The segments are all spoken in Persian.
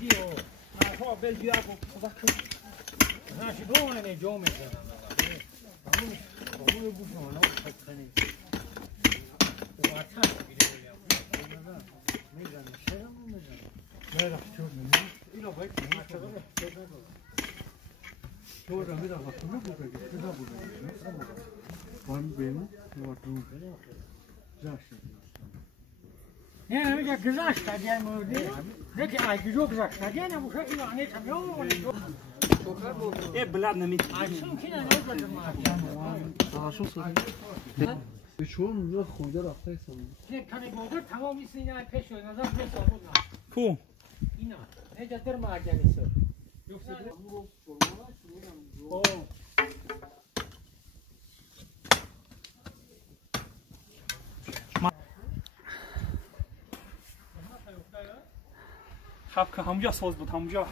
دیو ما بلژیا کو ناشی دوونه جو میزنن همون بوشون نه خطنی و اصلا میزنن شرم میزنن نه چون اینو باید شو را میرا وقت نبوده که نبوده وان بینو واتو زاشت نه میگه گذاشت دیگه مودی دیگه اگه گذاشت دیگه نمیشه اینو انیت میون یه بلاد نمیت اصلا کی نه آشون سر چون رو خورده رفته سن نه کنه گوگل تمام سینه پیش نظر به صابون کو اینا نه جدر ماجانی سر خب که همونجا ساز بود همونجا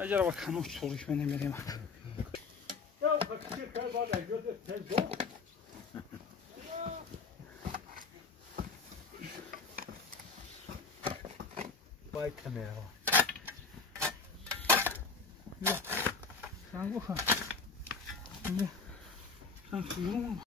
اجرا با کنون چوریش می نمیریم باید کمیره سنگو خواهد سنگ